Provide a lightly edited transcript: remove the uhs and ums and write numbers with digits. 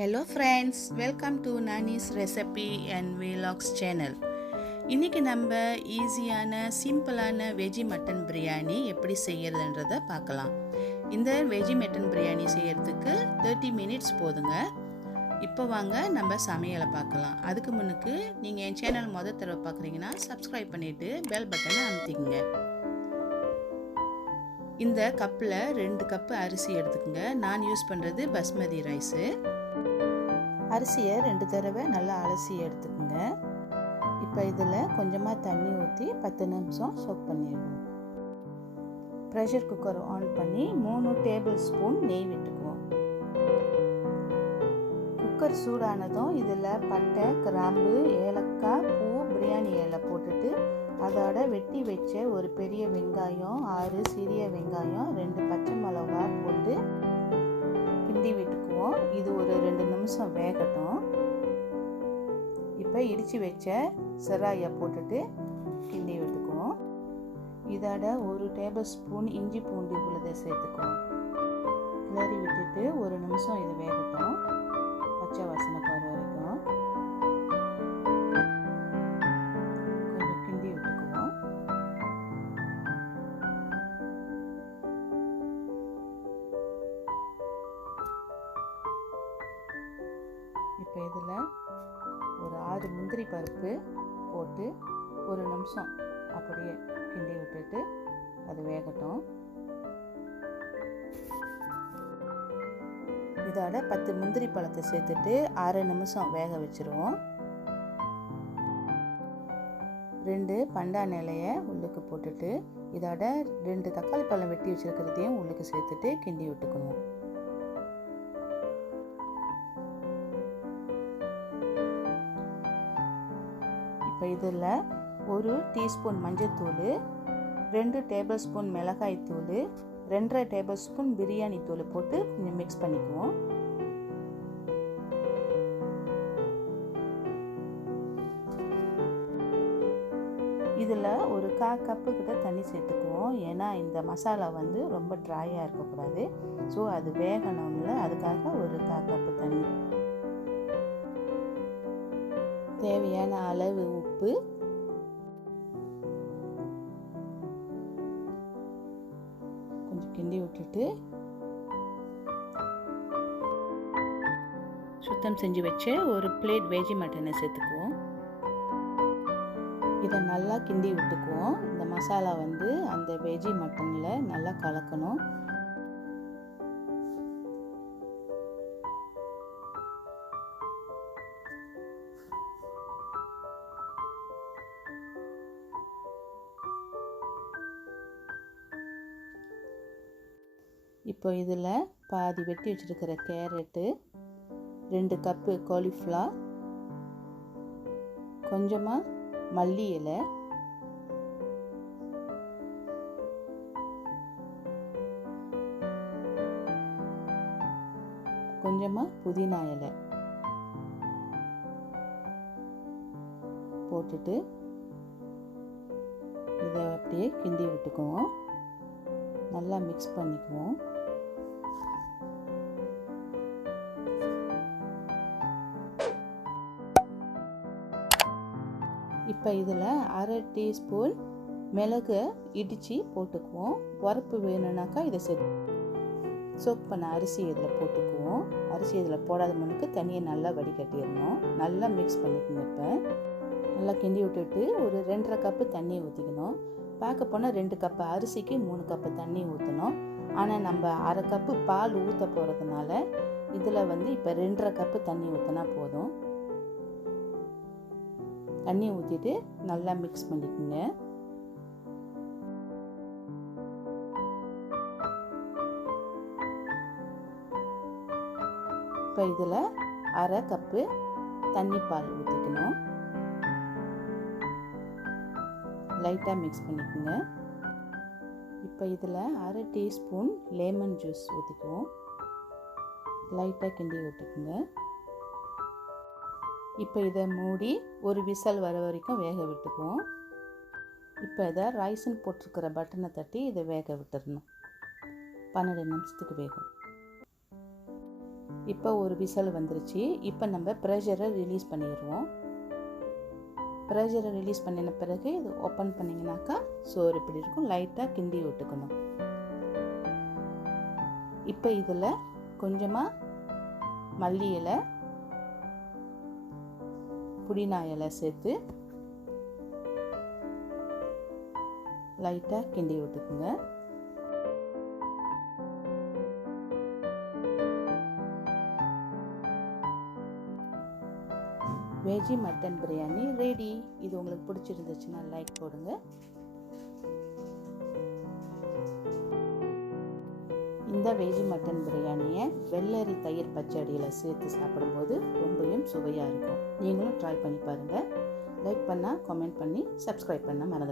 Hello friends, welcome to Nani's Recipe and Vlogs channel. இன்னைக்கு நம்ம ஈஸியான சிம்பிளான வெஜ் மட்டன் பிரியாணி எப்படி செய்யறதுன்றதை பார்க்கலாம். இந்த வெஜ் மட்டன் பிரியாணி செய்யறதுக்கு 30 minutes போதுங்க. இப்போ வாங்க நம்ம சமையலை பார்க்கலாம். அதுக்கு முன்னுக்கு நீங்கள் என் சேனல் முதல் தடவை பார்க்குறீங்கன்னா சப்ஸ்கிரைப் பண்ணிவிட்டு பெல் பட்டனை அமுத்திக்கங்க. இந்த கப்பில் 2 கப்பு அரிசி எடுத்துக்கோங்க. நான் யூஸ் பண்ணுறது பஸ்மதி ரைஸு. அரிசியை 2 தடவை நல்லா அலசி எடுத்துக்கோங்க. இப்போ இதில் கொஞ்சமாக தண்ணி ஊற்றி 10 நிமிஷம் சோக் பண்ணிடுவோம். ப்ரெஷர் குக்கர் ஆன் பண்ணி 3 டேபிள் ஸ்பூன் நெய் விட்டுக்குவோம். குக்கர் சூடானதும் இதில் பட்டை, கிராம்பு, ஏலக்காய், பூ, பிரியாணி இலை போட்டுட்டு அதோட வெட்டி வச்ச ஒரு பெரிய வெங்காயம், 6 சிறிய வெங்காயம், 2 பச்சை மிளகா போட்டு கிண்டி விட்டுக்குவோம். இது ஒரு 2 நிமிஷம் வேகட்டும். இப்போ இடித்து வச்ச செராயை போட்டுட்டு கிண்டி விட்டுக்குவோம். இதோட 1 டேபிள் ஸ்பூன் இஞ்சி பூண்டு விழுதை சேர்த்துக்குவோம். கிளறி விட்டுட்டு 1 நிமிஷம் இது வேகட்டும், பச்சை வாசனை போகிற வரைக்கும் கொஞ்சம் கிண்டி விட்டுக்குவோம். இப்போ இதில் ஒரு 6 முந்திரி பருப்பு போட்டு 1 நிமிஷம் அப்படியே கிண்டி விட்டுட்டு அது வேகட்டும். இதோட 10 முந்திரி பழத்தை சேர்த்துட்டு 6 நிமிஷம் வேக வச்சுருவோம். 2 பண்டான் இலையை உள்ளுக்கு போட்டுட்டு இதோட 2 தக்காளி பழம் வெட்டி வச்சுருக்கிறதையும் உள்ளுக்கு சேர்த்துட்டு கிண்டி விட்டுக்கணும். இப்போ இதில் 1 டீஸ்பூன் மஞ்சள்தூள், 2 டேபிள் ஸ்பூன் மிளகாய் தூள், 2.5 டேபிள் ஸ்பூன் பிரியாணி தூள் போட்டு கொஞ்சம் மிக்ஸ் பண்ணிக்குவோம். இதில் ஒரு 1/4 கப்பு கிட்ட தண்ணி சேர்த்துக்குவோம். ஏன்னா இந்த மசாலா வந்து ரொம்ப ட்ரையாக இருக்கக்கூடாது. ஸோ அது வேகணும்ல, அதுக்காக ஒரு 1/4 கப்பு தண்ணி. தேவையான அளவு உப்பு, கொஞ்சம் கிண்டி விட்டுட்டு சுத்தம் செஞ்சு வச்ச ஒரு பிளேட் வெஜ் மட்டனை சேர்த்துக்குவோம். இதை நல்லா கிண்டி விட்டுக்குவோம். இந்த மசாலா வந்து அந்த வெஜ் மட்டனில் நல்லா கலக்கணும். இப்போ இதில் பாதி வெட்டி வச்சுருக்கிற கேரட்டு, 2 கப்பு cauliflower, கொஞ்சமாக மல்லி இலை, கொஞ்சமாக புதினா இலை போட்டுட்டு இதை அப்படியே கிண்டி விட்டுக்குவோம். நல்லா மிக்ஸ் பண்ணிக்குவோம். இப்போ இதில் 1/2 டீஸ்பூன் மிளகு இடித்து போட்டுக்குவோம். உரப்பு வேணும்னாக்கா இதை சோக் பண்ண அரிசி இதில் போட்டுக்குவோம். அரிசி இதில் போடாத முன்னுக்கு தண்ணியை நல்லா வடிகட்டிடணும். நல்லா மிக்ஸ் பண்ணிக்கோங்க. இப்போ நல்லா கிண்டி விட்டுட்டு ஒரு 2.5 கப்பு தண்ணி ஊற்றிக்கணும். பார்க்க போனால் 2 கப்பு அரிசிக்கு 3 கப்பு தண்ணி ஊற்றணும். ஆனால் நம்ம 1/2 கப்பு பால் ஊற்ற போகிறதுனால இதில் வந்து இப்போ 2.5 கப்பு தண்ணி ஊற்றினா போதும். தண்ணி ஊற்றிட்டு நல்லா மிக்ஸ் பண்ணிக்கோங்க. இப்போ இதில் 1/2 கப்பு தண்ணி பால் ஊற்றிக்கணும். லைட்டாக மிக்ஸ் பண்ணிக்கோங்க. இப்போ இதில் 1/2 டீஸ்பூன் லெமன் ஜூஸ் ஊற்றிக்குவோம். லைட்டாக கிண்டி விட்டுக்குங்க. இப்போ இதை மூடி ஒரு விசல் வர வரைக்கும் வேக விட்டுக்குவோம். இப்போ இதை ரைசன் போட்டிருக்கிற பட்டனை தட்டி இதை வேக விட்டுடணும். 12 நிமிஷத்துக்கு வேகும். இப்போ ஒரு விசில் வந்துருச்சு. இப்போ நம்ம ப்ரெஷரை ரிலீஸ் பண்ணிடுவோம். ப்ரெஷரை ரிலீஸ் பண்ணின பிறகு இது ஓப்பன் பண்ணிங்கனாக்கா சோறு இப்படி இருக்கும். லைட்டாக கிண்டி விட்டுக்கணும். இப்போ இதில் கொஞ்சமாக மல்லி இலை, புதினா இலை சேர்த்து லைட்டாக கிண்டி விட்டுக்குங்க. Veg mutton biryani ready. இது உங்களுக்கு பிடிச்சிருந்துச்சுன்னா லைக் போடுங்க. இந்த வெஜ் மட்டன் பிரியாணியை வெள்ளரி தயிர் பச்சடியில் சேர்த்து சாப்பிடும்போது ரொம்பவும் சுவையாக இருக்கும். நீங்களும் ட்ரை பண்ணி பாருங்கள். லைக் பண்ணால் கமெண்ட் பண்ணி சப்ஸ்கிரைப் பண்ண மறந்துடாதீங்க.